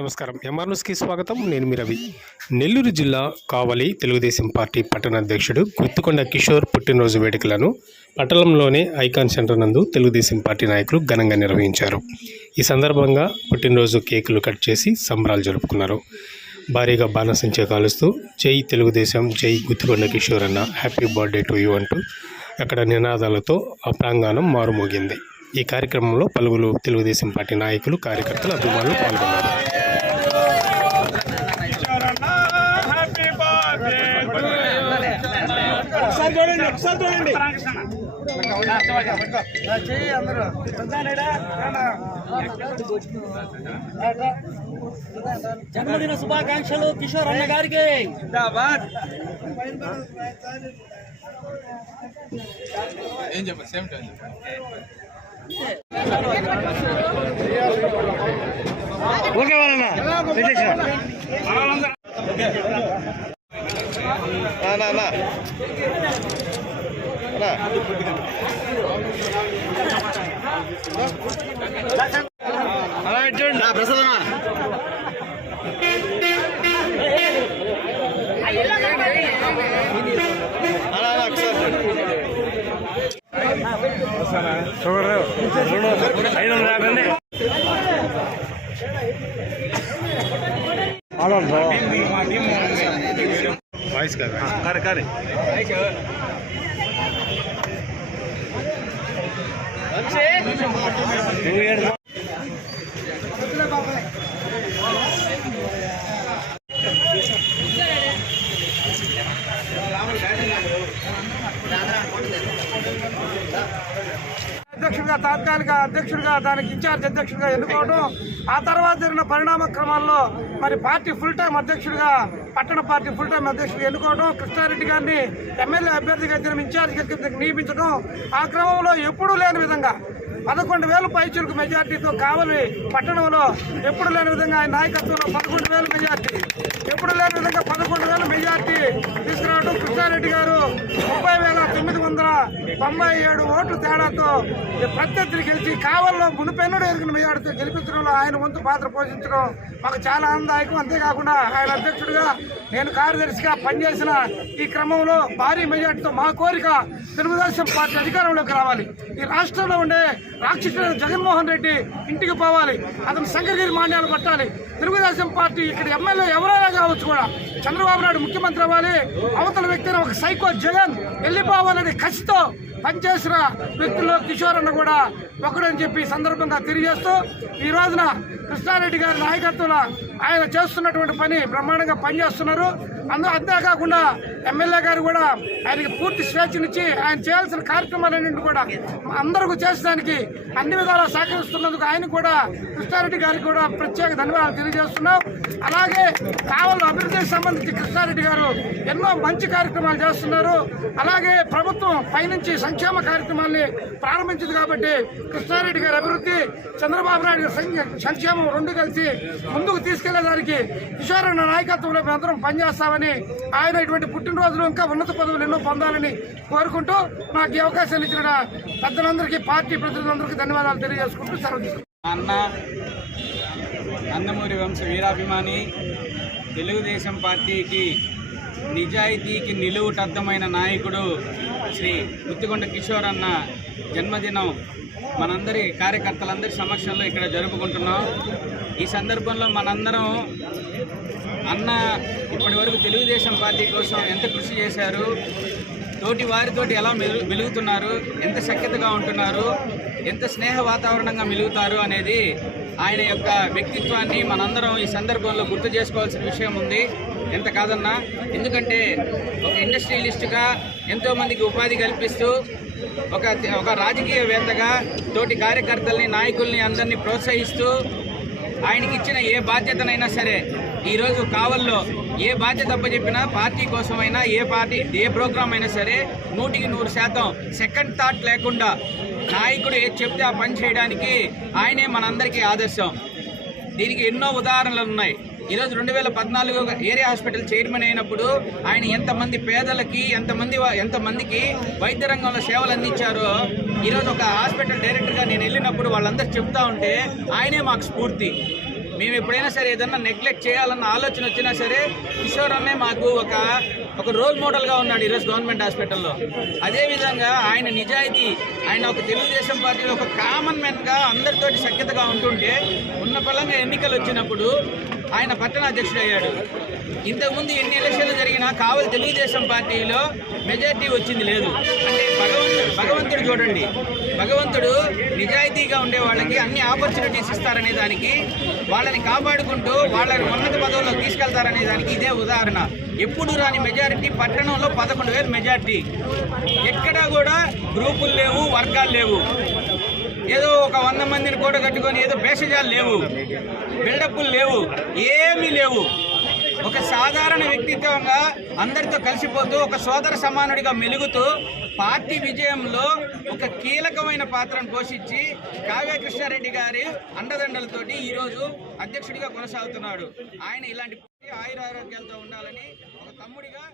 నమస్కారం. ఎంఆర్ న్యూస్కి స్వాగతం. నేను మీ రవి. నెల్లూరు జిల్లా కావలి తెలుగుదేశం పార్టీ పట్టణ అధ్యక్షుడు గుత్తుకొండ కిషోర్ పుట్టినరోజు వేడుకలను పట్టణంలోని ఐకాన్ సెంటర్ నందు తెలుగుదేశం పార్టీ నాయకులు ఘనంగా నిర్వహించారు. ఈ సందర్భంగా పుట్టినరోజు కేకులు కట్ చేసి సంబరాలు జరుపుకున్నారు. భారీగా బాణసంచా కాలుస్తూ జై తెలుగుదేశం, జై గుత్తుకొండ కిషోర్ అన్న, హ్యాపీ బర్త్డే టు యూ అంటూ అక్కడ నినాదాలతో ఆ ప్రాంగణం మారుమోగింది. ఈ కార్యక్రమంలో పలువురు తెలుగుదేశం పార్టీ నాయకులు, కార్యకర్తలు, అభిమానులు పాల్గొన్నారు. జన్మదిన శుభాకాంక్షలు కిషోర్ అన్న గారికి. ఏం చెప్పారు? సేమ్ టైం ఓకే వాళ్ళన్నా ప్రసాద్ వాయిస్ కదా కానీ అధ్యక్షుడిగా, తాత్కాలిక అధ్యక్షుడిగా, దానికి ఇన్ఛార్జ్ అధ్యక్షుడిగా ఎన్నుకోవడం, ఆ తర్వాత జరిగిన పరిణామ క్రమాల్లో మరి పార్టీ ఫుల్ టైం అధ్యక్షుడిగా, పట్టణ పార్టీ ఫుల్ టైం అధ్యక్షుడిగా ఎన్నుకోవడం, కృష్ణారెడ్డి గారిని ఎమ్మెల్యే అభ్యర్థిగా ఇన్ఛార్జ్ నియమించడం, ఆ క్రమంలో ఎప్పుడూ లేని విధంగా 11,000 పైచులకు మెజార్టీతో కావలి పట్టణంలో ఎప్పుడు లేని విధంగా ఆయన నాయకత్వంలో 11,000 మెజార్టీ, ఎప్పుడు లేని విధంగా 11,000 మెజార్టీ తీసుకురావడం, కృష్ణారెడ్డి గారు 30,997 ఓట్ల తేడాతో ప్రత్యర్థిని గెలిచి కావల్లో మునుపెన్నడూ ఎరిగిన మెజార్టీతో గెలిపించడంలో ఆయన వంతు పాత్ర పోషించడం మాకు చాలా ఆనందదాయకం. అంతేకాకుండా ఆయన అధ్యక్షుడిగా, నేను కార్యదర్శిగా పనిచేసిన ఈ క్రమంలో భారీ మెజార్టీతో మా కోరిక తెలుగుదేశం పార్టీ అధికారంలోకి రావాలి. ఈ రాష్ట్రంలో ఉండే రాక్షసుడు జగన్మోహన్ రెడ్డి ఇంటికి పోవాలి, అతను శంకరగిరి మాన్యాలు పట్టాలి. తెలుగుదేశం పార్టీ ఇక్కడ ఎమ్మెల్యే ఎవరైనా కావచ్చు కూడా చంద్రబాబు నాయుడు ముఖ్యమంత్రి అవ్వాలి, అవతల వ్యక్తిని ఒక సైకో జగన్ వెళ్ళిపోవాలని కసితో పనిచేసిన వ్యక్తుల్లో కిషోర్ అన్న కూడా ఒకడని చెప్పి సందర్భంగా తెలియజేస్తూ, ఈ రోజున కృష్ణారెడ్డి గారి నాయకత్వంలో ఆయన చేస్తున్నటువంటి పని బ్రహ్మాండంగా పనిచేస్తున్నారు. అంతేకాకుండా ఎమ్మెల్యే గారు కూడా ఆయనకి పూర్తి స్వేచ్ఛనిచ్చి ఆయన చేయాల్సిన కార్యక్రమాలన్నింటినీ కూడా అందరికీ చేసడానికి అన్ని విధాలా సహకరిస్తున్నందుకు ఆయన కూడా, కృష్ణారెడ్డి గారికి కూడా ప్రత్యేక ధన్యవాదాలు తెలియజేస్తున్నాం. అలాగే కావలి అభివృద్ధికి సంబంధించి కృష్ణారెడ్డి గారు ఎన్నో మంచి కార్యక్రమాలు చేస్తున్నారు. అలాగే ప్రభుత్వం పైనుంచి సంక్షేమ కార్యక్రమాల్ని ప్రారంభించింది కాబట్టి కృష్ణారెడ్డి గారి అభివృద్ధి, చంద్రబాబు నాయుడు గారి సంక్షేమం రెండు కలిసి ముందుకు తీసుకెళ్లేదానికి కిషోర్ అన్న నాయకత్వంలో మేమందరం పనిచేస్తామని, ఆయన ఇటువంటి పుట్టినరోజులు ఇంకా ఉన్నత పదవులు ఎన్నో పొందాలని కోరుకుంటూ నాకు ఈ అవకాశాన్ని ఇచ్చిన పెద్దలందరికీ, పార్టీ ప్రతినిధులందరికీ ధన్యవాదాలు తెలియజేసుకుంటూ సెలవు తీసుకుంటాం. నందమూరి వంశ వీరాభిమాని, తెలుగుదేశం పార్టీకి నిజాయితీకి నిలువుటద్దమైన నాయకుడు శ్రీ గుత్తుకొండ కిషోర్ అన్న జన్మదినం మనందరి కార్యకర్తలందరి సమక్షంలో ఇక్కడ జరుపుకుంటున్నాం. ఈ సందర్భంలో మనందరం అన్న ఇప్పటి వరకు తెలుగుదేశం పార్టీ కోసం ఎంత కృషి చేశారు, తోటి వారితోటి ఎలా మెలుగుతున్నారు, ఎంత సఖ్యతగా ఉంటున్నారు, ఎంత స్నేహ వాతావరణంగా మెలుగుతారు అనేది ఆయన యొక్క వ్యక్తిత్వాన్ని మనందరం ఈ సందర్భంలో గుర్తు చేసుకోవాల్సిన విషయం ఉంది. ఎంత కాదన్నా, ఎందుకంటే ఒక ఇండస్ట్రియలిస్ట్గా ఎంతోమందికి ఉపాధి కల్పిస్తూ, ఒక రాజకీయవేత్తగా తోటి కార్యకర్తల్ని, నాయకుల్ని అందరినీ ప్రోత్సహిస్తూ, ఆయనకి ఇచ్చిన ఏ బాధ్యతనైనా సరే, ఈరోజు కావల్లో ఏ బాధ్యత అప్పచెప్పినా పార్టీ కోసమైనా, ఏ ప్రోగ్రాం అయినా సరే 100% సెకండ్ థాట్ లేకుండా నాయకుడు ఏది చెప్తే ఆ పని చేయడానికి ఆయనే మనందరికీ ఆదర్శం. దీనికి ఎన్నో ఉదాహరణలు ఉన్నాయి. ఈరోజు 2014 ఏరియా హాస్పిటల్ చైర్మన్ అయినప్పుడు ఆయన ఎంతమంది పేదలకి, ఎంతమందికి వైద్య రంగంలో సేవలు అందించారో, ఈరోజు ఒక హాస్పిటల్ డైరెక్టర్గా నేను వెళ్ళినప్పుడు వాళ్ళందరూ చెప్తా ఉంటే ఆయనే మాకు స్ఫూర్తి. మేము ఎప్పుడైనా సరే ఏదన్నా నెగ్లెక్ట్ చేయాలన్న ఆలోచన వచ్చినా సరే కిషోర్ అన్నే మాకు ఒక రోల్ మోడల్గా ఉన్నాడు ఈరోజు గవర్నమెంట్ హాస్పిటల్లో. అదేవిధంగా ఆయన నిజాయితీ, ఆయన ఒక తెలుగుదేశం పార్టీలో ఒక కామన్ మ్యాన్గా అందరితోటి సఖ్యతగా ఉంటుంటే ఉన్న పలంగా ఎన్నికలు వచ్చినప్పుడు ఆయన పట్టణ అధ్యక్షుడు అయ్యాడు. ఇంతకుముందు ఎన్ని ఎలక్షన్లు జరిగినా కావలి తెలుగుదేశం పార్టీలో మెజార్టీ వచ్చింది లేదు. అంటే భగవంతుడు చూడండి, భగవంతుడు నిజాయితీగా ఉండే వాళ్ళకి అన్ని ఆపర్చునిటీస్ ఇస్తారనే దానికి, వాళ్ళని కాపాడుకుంటూ వాళ్ళని ఉన్నత పదవుల్లో తీసుకెళ్తారనే దానికి ఇదే ఉదాహరణ. ఎప్పుడు రాని మెజారిటీ పట్టణంలో 11,000 మెజార్టీ. ఎక్కడా కూడా గ్రూపులు లేవు, వర్గాలు లేవు. ఏదో ఒక 100 మందిని కూడా కట్టుకొని ఏదో భేషజాలు లేవు, బిల్డప్లు లేవు, ఏమీ లేవు. ఒక సాధారణ వ్యక్తిత్వంగా అందరితో కలిసిపోతూ ఒక సోదర సమానుడిగా మెలుగుతూ పార్టీ విజయంలో ఒక కీలకమైన పాత్రను పోషించి కావ్య కృష్ణారెడ్డి గారి అండదండలతోటి ఈరోజు అధ్యక్షుడిగా కొనసాగుతున్నాడు. ఆయన ఇలాంటి ఆయురారోగ్యాలతో ఉండాలని ఒక తమ్ముడిగా